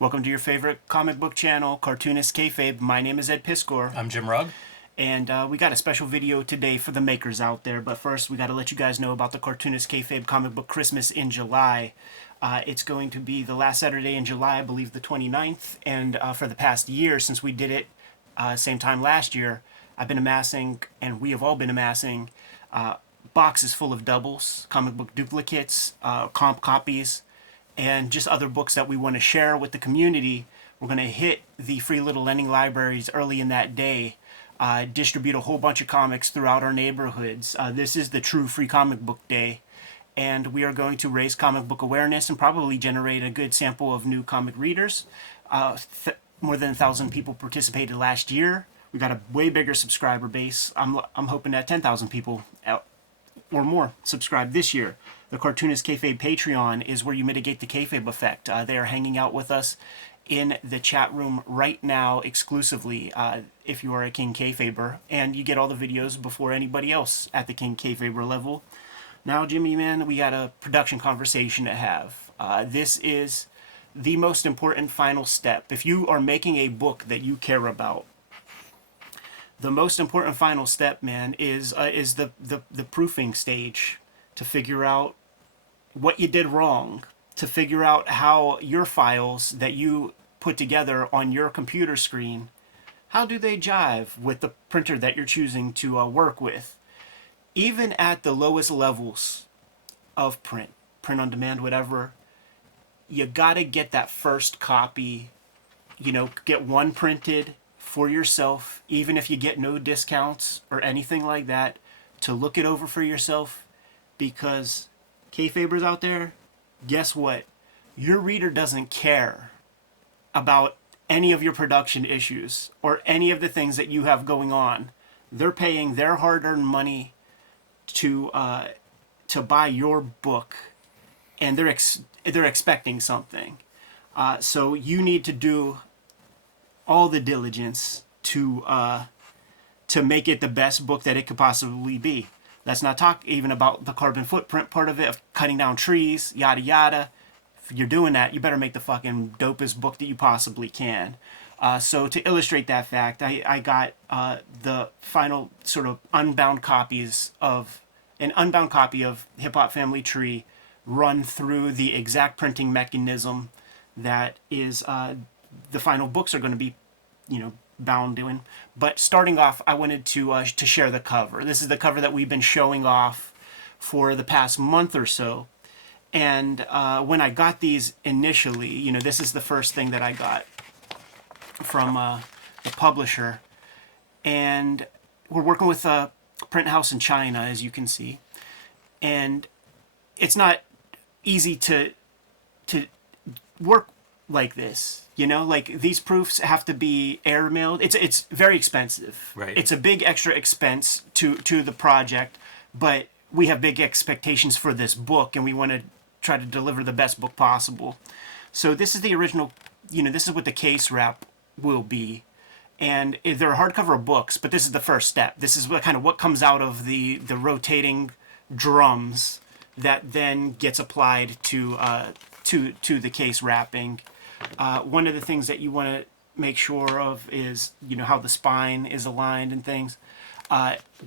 Welcome to your favorite comic book channel, Cartoonist Kayfabe. My name is Ed Piscor. I'm Jim Rugg. And we got a special video today for the makers out there. But first, we got to let you guys know about the Cartoonist Kayfabe comic book Christmas in July. It's going to be the last Saturday in July, I believe the 29th. And for the past year, since we did it same time last year, I've been amassing, and we have all been amassing, boxes full of doubles, comic book duplicates, comp copies, and just other books that we want to share with the community. We're going to hit the free little lending libraries early in that day, distribute a whole bunch of comics throughout our neighborhoods. This is the true free comic book day, and we are going to raise comic book awareness and probably generate a good sample of new comic readers. More than 1,000 people participated last year. We got a way bigger subscriber base. I'm hoping that 10,000 people or more subscribe this year. The Cartoonist Kayfabe Patreon is where you mitigate the kayfabe effect. They are hanging out with us in the chat room right now exclusively if you are a King Kayfaber, and you get all the videos before anybody else at the King Kayfaber level. Now, Jimmy, man, we got a production conversation to have. This is the most important final step. If you are making a book that you care about, the most important final step, man, is the proofing stage, to figure out what you did wrong, to figure out how your files that you put together on your computer screen, how do they jive with the printer that you're choosing to work with. Even at the lowest levels of print on demand, whatever, you gotta get that first copy, get one printed for yourself, even if you get no discounts or anything like that, to look it over for yourself. Because Kayfabers out there, guess what? Your reader doesn't care about any of your production issues or any of the things that you have going on. They're paying their hard-earned money to buy your book, and they're expecting something. So you need to do all the diligence to make it the best book that it could possibly be. Let's not talk even about the carbon footprint part of it, of cutting down trees, yada yada. If you're doing that, you better make the fucking dopest book that you possibly can. So to illustrate that fact, I got the final sort of unbound copies of an unbound copy of Hip Hop Family Tree, run through the exact printing mechanism that is the final books are going to be, bound doing. But starting off, I wanted to share the cover. This is the cover that we've been showing off for the past month or so. And when I got these initially, this is the first thing that I got from the publisher. And we're working with a print house in China, as you can see. And it's not easy to work like this. Like these proofs have to be airmailed. It's very expensive. Right. It's a big extra expense to the project, but we have big expectations for this book, and we want to try to deliver the best book possible. So this is the original, this is what the case wrap will be. And they're hardcover books, but this is the first step. This is what comes out of the rotating drums that then gets applied to the case wrapping. One of the things that you want to make sure of is, how the spine is aligned and things.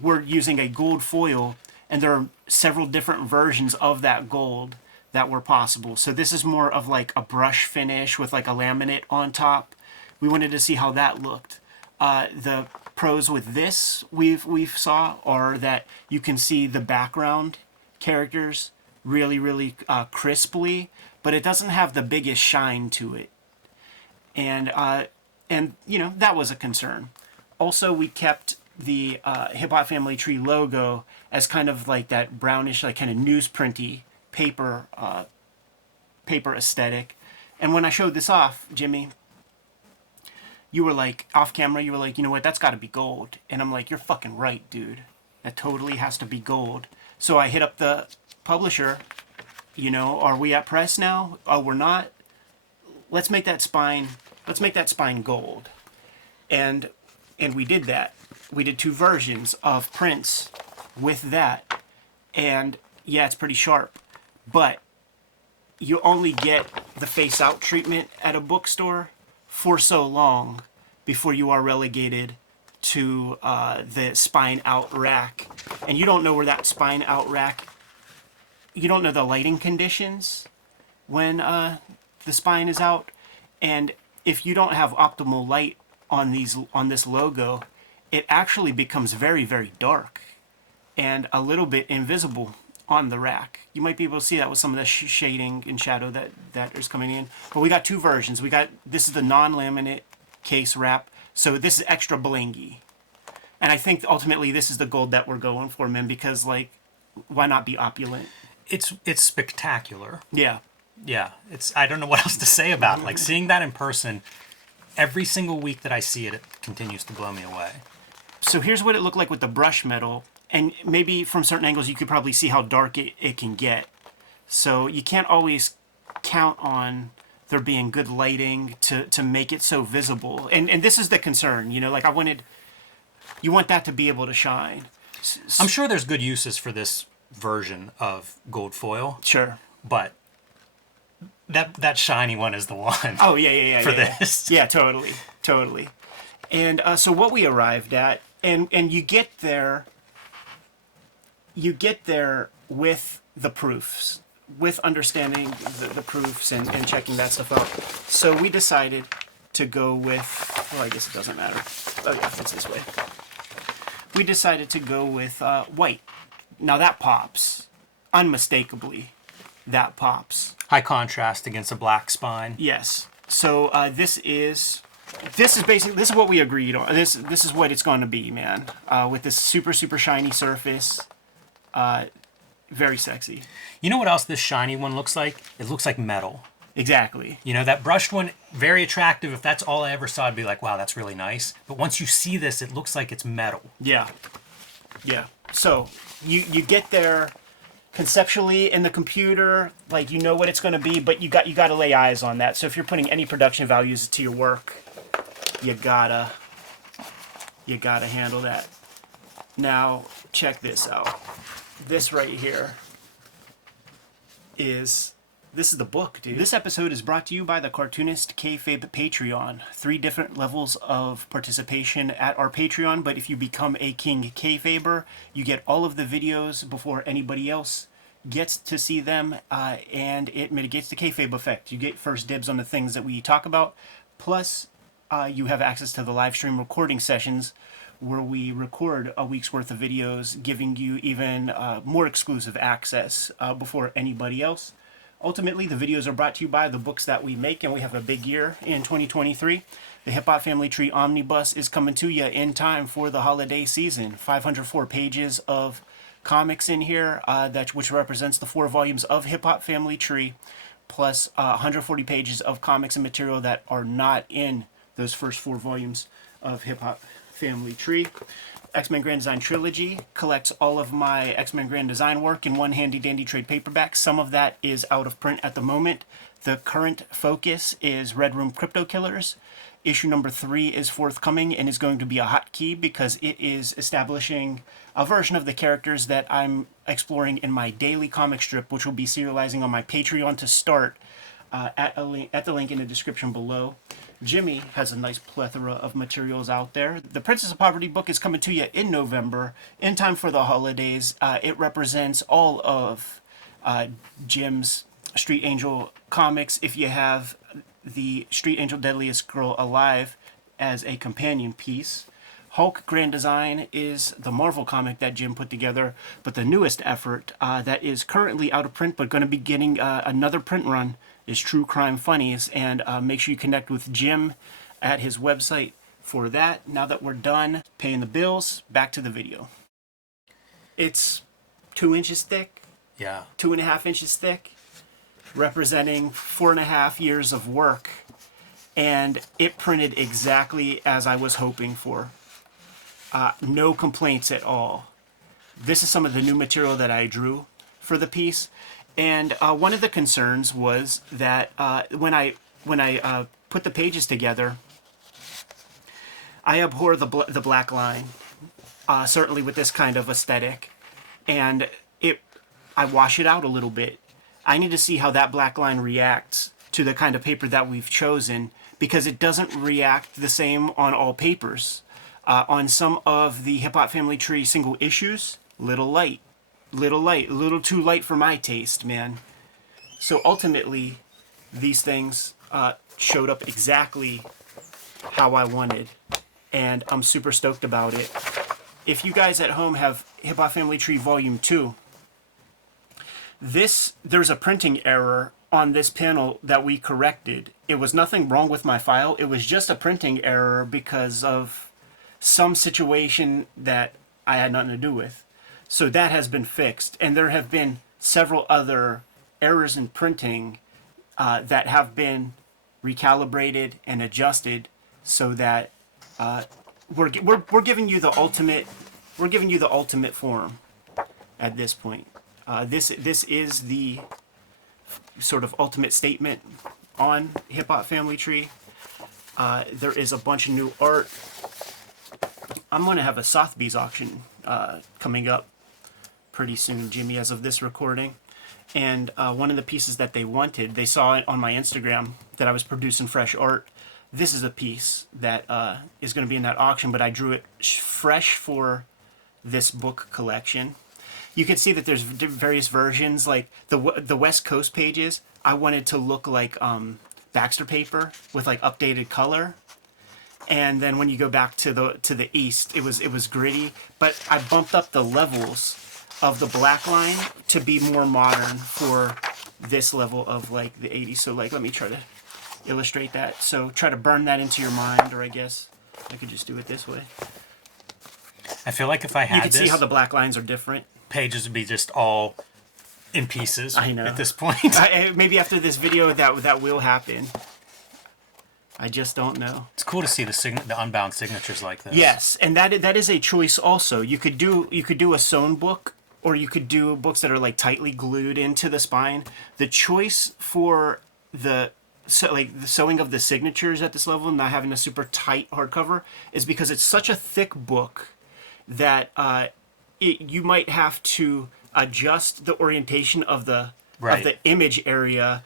We're using a gold foil, and there are several different versions of that gold that were possible. So this is more of like a brush finish with like a laminate on top. We wanted to see how that looked. The pros with this we've saw are that you can see the background characters really, really crisply, but it doesn't have the biggest shine to it. And that was a concern. Also, we kept the Hip Hop Family Tree logo as kind of like that brownish, like kind of newsprinty paper aesthetic. And when I showed this off, Jimmy, you were like, off camera, you were like, you know what, that's got to be gold. And I'm like, you're fucking right, dude. That totally has to be gold. So I hit up the publisher. Are we at press now? Oh, we're not. Let's make that spine gold. And we did that. We did two versions of prints with that. And yeah, it's pretty sharp. But you only get the face-out treatment at a bookstore for so long before you are relegated to the spine-out rack. And you don't know where that spine-out rack... You don't know the lighting conditions when the spine is out. And if you don't have optimal light on this logo, it actually becomes very, very dark and a little bit invisible on the rack. You might be able to see that with some of the shading and shadow that is coming in. But we got two versions. This is the non-laminate case wrap, so this is extra blingy. And I think ultimately this is the gold that we're going for, man, because like, why not be opulent? It's spectacular. Yeah. Yeah, I don't know what else to say about it. Like, seeing that in person, every single week that I see it, it continues to blow me away. So here's what it looked like with the brush metal, and maybe from certain angles you could probably see how dark it can get. So you can't always count on there being good lighting to make it so visible. And this is the concern, you know, like you want that to be able to shine. I'm sure there's good uses for this version of gold foil. Sure. But that shiny one is the one. Oh, yeah. For this. Yeah, totally. And so what we arrived at, and you get there with the proofs, with understanding the proofs and checking that stuff out. So we decided to go with, well, I guess it doesn't matter. Oh yeah, it's this way. We decided to go with white. Now that pops, unmistakably, that pops. High contrast against a black spine. Yes. So this is what we agreed on. This is what it's going to be, man. With this super shiny surface, very sexy. You know what else this shiny one looks like? It looks like metal. Exactly. You know, that brushed one, very attractive. If that's all I ever saw, I'd be like, wow, that's really nice. But once you see this, it looks like it's metal. Yeah. So you get there conceptually in the computer, like you know what it's going to be, but you got to lay eyes on that. So if you're putting any production values to your work, you gotta handle that. Now check this out. This right here is the book, dude. This episode is brought to you by the Cartoonist Kayfabe Patreon. 3 different levels of participation at our Patreon, but if you become a King Kayfaber, you get all of the videos before anybody else gets to see them, and it mitigates the kayfabe effect. You get first dibs on the things that we talk about, plus you have access to the live stream recording sessions where we record a week's worth of videos, giving you even more exclusive access before anybody else. Ultimately, the videos are brought to you by the books that we make, and we have a big year in 2023. The Hip Hop Family Tree Omnibus is coming to you in time for the holiday season. 504 pages of comics in here, which represents the 4 volumes of Hip Hop Family Tree, plus 140 pages of comics and material that are not in those first 4 volumes of Hip Hop Family Tree. X-Men Grand Design Trilogy collects all of my X-Men Grand Design work in one handy-dandy trade paperback. Some of that is out of print at the moment. The current focus is Red Room Crypto Killers. Issue number 3 is forthcoming and is going to be a hotkey because it is establishing a version of the characters that I'm exploring in my daily comic strip, which will be serializing on my Patreon to start at the link in the description below. Jimmy has a nice plethora of materials out there. The Princess of Poverty book is coming to you in November, in time for the holidays. It represents all of Jim's Street Angel comics. If you have the Street Angel Deadliest Girl Alive as a companion piece. Hulk Grand Design is the Marvel comic that Jim put together, but the newest effort that is currently out of print but going to be getting another print run is True Crime Funnies, and make sure you connect with Jim at his website for that. Now that we're done paying the bills, back to the video. It's 2 inches thick. Yeah. 2.5 inches thick, representing 4.5 years of work, and it printed exactly as I was hoping for. No complaints at all. This is some of the new material that I drew for the piece, and one of the concerns was that when I put the pages together, I abhor the black line, certainly with this kind of aesthetic, and I wash it out a little bit. I need to see how that black line reacts to the kind of paper that we've chosen because it doesn't react the same on all papers. On some of the Hip Hop Family Tree single issues, little too light for my taste, man. So ultimately, these things showed up exactly how I wanted, and I'm super stoked about it. If you guys at home have Hip Hop Family Tree Volume 2, there's a printing error on this panel that we corrected. It was nothing wrong with my file. It was just a printing error because of some situation that I had nothing to do with. So that has been fixed. And there have been several other errors in printing that have been recalibrated and adjusted so that we're giving you the ultimate form at this point. This is the sort of ultimate statement on Hip Hop Family Tree. There is a bunch of new art. I'm going to have a Sotheby's auction coming up pretty soon, Jimmy, as of this recording. And one of the pieces that they wanted, they saw it on my Instagram that I was producing fresh art. This is a piece that is going to be in that auction, but I drew it fresh for this book collection. You can see that there's various versions, like the West Coast pages. I wanted to look like Baxter paper with like updated color, and then when you go back to the East, it was gritty. But I bumped up the levels of the black line to be more modern for this level of like the 80s. So like, let me try to illustrate that. So try to burn that into your mind, or I guess I could just do it this way. I feel like if I had you can see how the black lines are different. Pages would be just all in pieces. I know. At this point. Maybe after this video that will happen. I just don't know. It's cool to see the unbound signatures like this. Yes, and that is a choice also. You could do a sewn book, or you could do books that are like tightly glued into the spine. The choice for the sewing of the signatures at this level, not having a super tight hardcover, is because it's such a thick book that you might have to adjust the orientation of the image area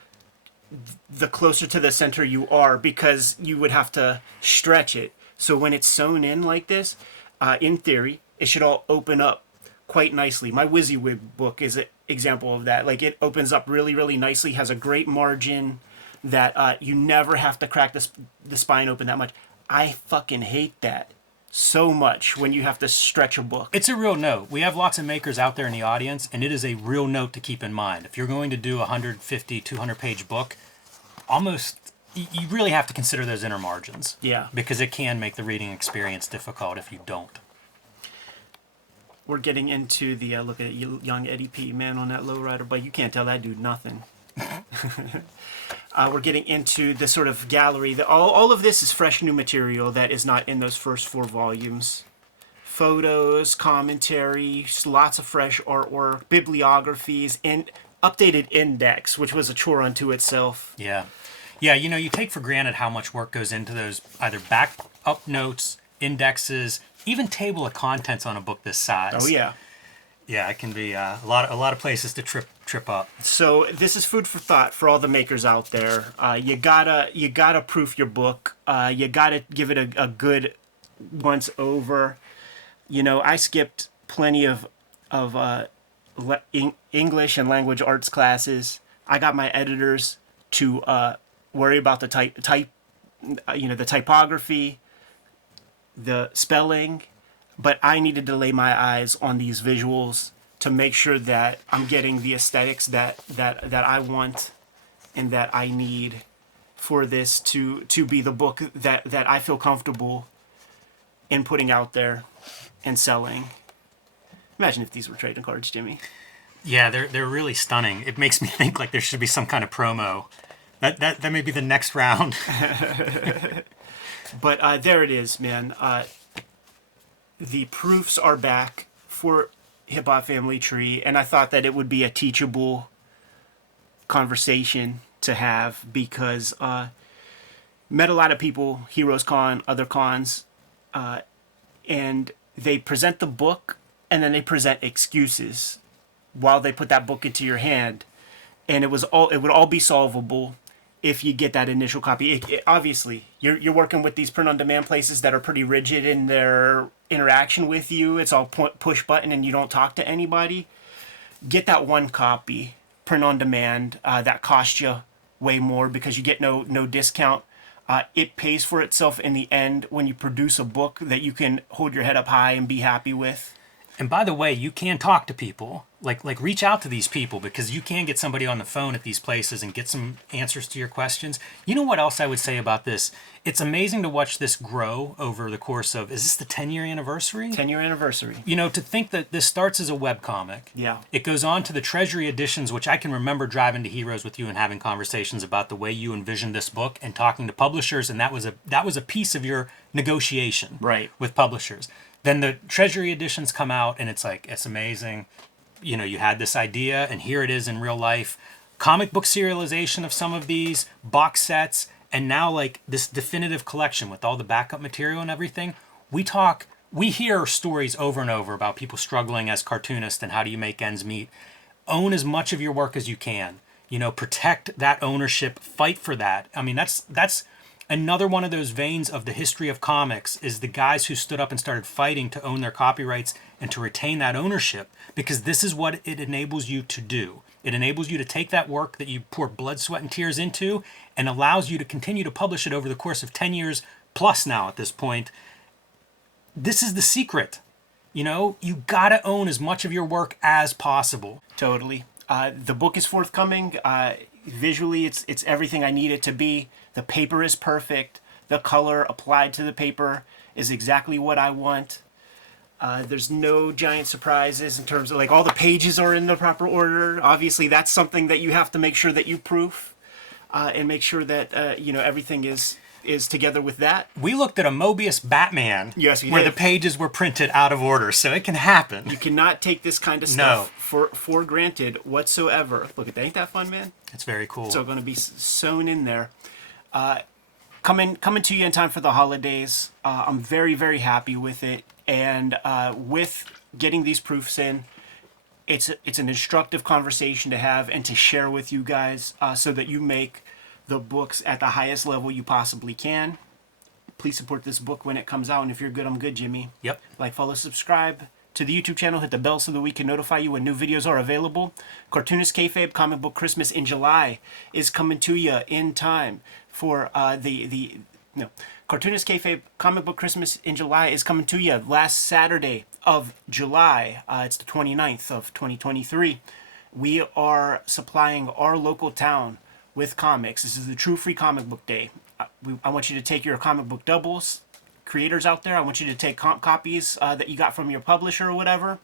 the closer to the center you are, because you would have to stretch it. So when it's sewn in like this, in theory, it should all open up quite nicely. My WYSIWYG book is an example of that. Like, it opens up really, really nicely, has a great margin that you never have to crack the spine open that much. I fucking hate that so much when you have to stretch a book. It's a real note. We have lots of makers out there in the audience, and it is a real note to keep in mind. If you're going to do a 150, 200 page book, you really have to consider those inner margins. Yeah. Because it can make the reading experience difficult if you don't. We're getting into the look at young Eddie P, man, on that lowrider, but you can't tell that dude nothing. We're getting into the sort of gallery. All of this is fresh new material that is not in those first 4 volumes. Photos, commentary, lots of fresh artwork, bibliographies, and updated index, which was a chore unto itself. Yeah. Yeah, you take for granted how much work goes into those either back up notes, indexes, even table of contents on a book this size. Oh, yeah. Yeah, it can be a lot of places to trip up. So this is food for thought for all the makers out there. You gotta proof your book. You gotta give it a good once over. I skipped plenty of English and language arts classes. I got my editors to worry about the the typography, the spelling. But I needed to lay my eyes on these visuals to make sure that I'm getting the aesthetics that I want and that I need for this to be the book that I feel comfortable in putting out there and selling. Imagine if these were trading cards, Jimmy. Yeah, they're really stunning. It makes me think like there should be some kind of promo. That may be the next round. But there it is, man. The proofs are back for Hip Hop Family Tree, and I thought that it would be a teachable conversation to have, because met a lot of people, Heroes Con, other cons, and they present the book and then they present excuses while they put that book into your hand, and it would all be solvable if you get that initial copy. Obviously, you're working with these print-on-demand places that are pretty rigid in their interaction with you. It's all push button and you don't talk to anybody. Get that one copy, print-on-demand, that costs you way more because you get no discount. It pays for itself in the end when you produce a book that you can hold your head up high and be happy with. And by the way, you can talk to people. Like reach out to these people because you can get somebody on the phone at these places and get some answers to your questions. You know what else I would say about this? It's amazing to watch this grow over the course of, is this the 10-year anniversary? 10-year anniversary. You know, to think that this starts as a webcomic. Yeah. It goes on to the Treasury editions, which I can remember driving to Heroes with you and having conversations about the way you envisioned this book and talking to publishers, and that was a piece of your negotiation with publishers. Then the Treasury editions come out, and it's like, it's amazing. You know, you had this idea, and here it is in real life. Comic book serialization of some of these, box sets, and now like this definitive collection with all the backup material and everything. We hear stories over and over about people struggling as cartoonists and how do you make ends meet. Own as much of your work as you can. You know, protect that ownership, fight for that. I mean, that's another one of those veins of the history of comics is the guys who stood up and started fighting to own their copyrights and to retain that ownership, because this is what it enables you to do. It enables you to take that work that you pour blood, sweat, and tears into and allows you to continue to publish it over the course of 10 years plus now at this point. This is the secret. You know, you gotta own as much of your work as possible. Totally. The book is forthcoming. Visually, it's everything I need it to be. The paper is perfect. The color applied to the paper is exactly what I want. There's no giant surprises in terms of like all the pages are in the proper order. Obviously, that's something that you have to make sure that you proof and make sure that you know everything is together with that. We looked at a Mobius Batman where the pages were printed out of order, so it can happen. You cannot take this kind of stuff for granted whatsoever. Look at that. Ain't that fun, man? It's very cool. So going to be sewn in there. Coming to you in time for the holidays. I'm very, very happy with it. And with getting these proofs in, it's an instructive conversation to have and to share with you guys so that you make the books at the highest level you possibly can. Please support this book when it comes out. And if you're good, I'm good, Jimmy. Yep. Like, follow, subscribe to the YouTube channel. Hit the bell so that we can notify you when new videos are available. Cartoonist Kayfabe Comic Book Christmas in July is coming to you in time for Cartoonist Kayfabe Comic Book Christmas in July is coming to you last Saturday of July. It's the 29th of 2023. We are supplying our local town with comics. This is the true free comic book day. I want you to take your comic book doubles, creators out there. I want you to take comp copies that you got from your publisher or whatever.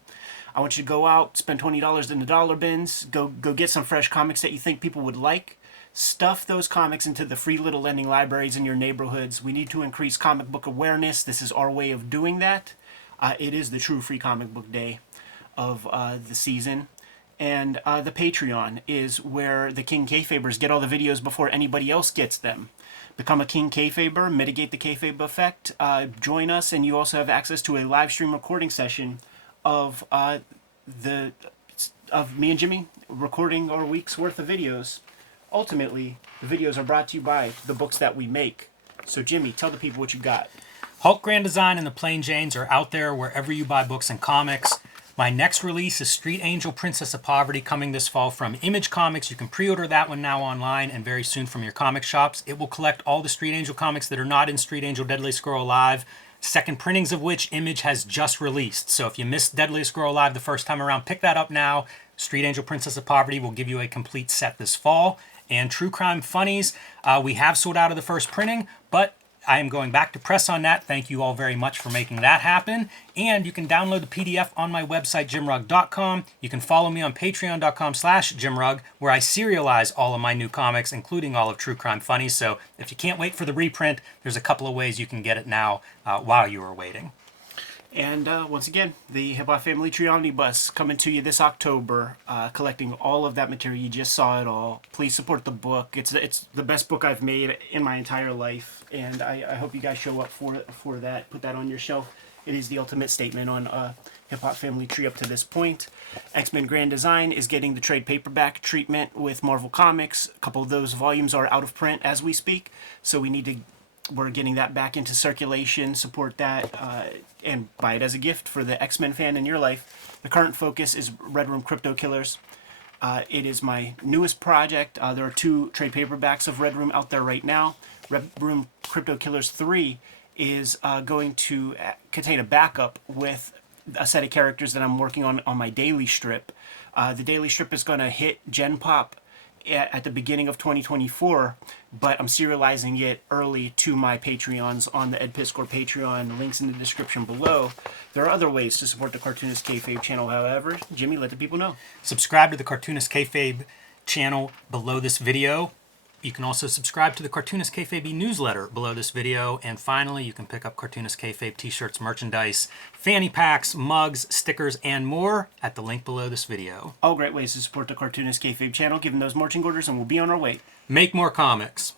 I want you to go out, spend $20 in the dollar bins, go get some fresh comics that you think people would like. Stuff those comics into the free little lending libraries in your neighborhoods. We need to increase comic book awareness. This is our way of doing that. It is the true free comic book day of the season. And the Patreon is where the King Kayfabers get all the videos before anybody else gets them. Become a King Kayfaber, mitigate the Kayfabe effect. Join us, and you also have access to a live stream recording session of me and Jimmy recording our week's worth of videos. Ultimately, the videos are brought to you by the books that we make. So, Jimmy, tell the people what you got. Hulk Grand Design and the Plain Janes are out there wherever you buy books and comics. My next release is Street Angel Princess of Poverty, coming this fall from Image Comics. You can pre-order that one now online and very soon from your comic shops. It will collect all the Street Angel comics that are not in Street Angel Deadly Squirrel Alive, second printings of which Image has just released. So if you missed Deadly Squirrel Alive the first time around, pick that up now. Street Angel Princess of Poverty will give you a complete set this fall. And True Crime Funnies, we have sold out of the first printing, but I am going back to press on that. Thank you all very much for making that happen. And you can download the PDF on my website, jimrugg.com. You can follow me on patreon.com/jimrugg, where I serialize all of my new comics, including all of True Crime Funnies. So if you can't wait for the reprint, there's a couple of ways you can get it now while you are waiting. And once again, the Hip Hop Family Tree Omnibus coming to you this October, collecting all of that material. You just saw it all. Please support the book. It's the best book I've made in my entire life, and I hope you guys show up for that. Put that on your shelf It is the ultimate statement on hip-hop family tree up to this point. X-Men Grand Design is getting the trade paperback treatment with Marvel Comics. A couple of those volumes are out of print as we speak, so we're getting that back into circulation. Support that and buy it as a gift for the X-Men fan in your life. The current focus is Red Room Crypto Killers. It is my newest project. There are 2 trade paperbacks of Red Room out there right now. Red Room Crypto Killers 3 is going to contain a backup with a set of characters that I'm working on my daily strip. The daily strip is going to hit Gen Pop at the beginning of 2024, but I'm serializing it early to my Patreons on the Ed Piscor Patreon. Links in the description below. There are other ways to support the Cartoonist Kayfabe channel, however. Jimmy, let the people know. Subscribe to the Cartoonist Kayfabe channel below this video. You can also subscribe to the Cartoonist Kayfabe newsletter below this video. And finally, you can pick up Cartoonist Kayfabe t-shirts, merchandise, fanny packs, mugs, stickers, and more at the link below this video. All great ways to support the Cartoonist Kayfabe channel. Give them those marching orders and we'll be on our way. Make more comics.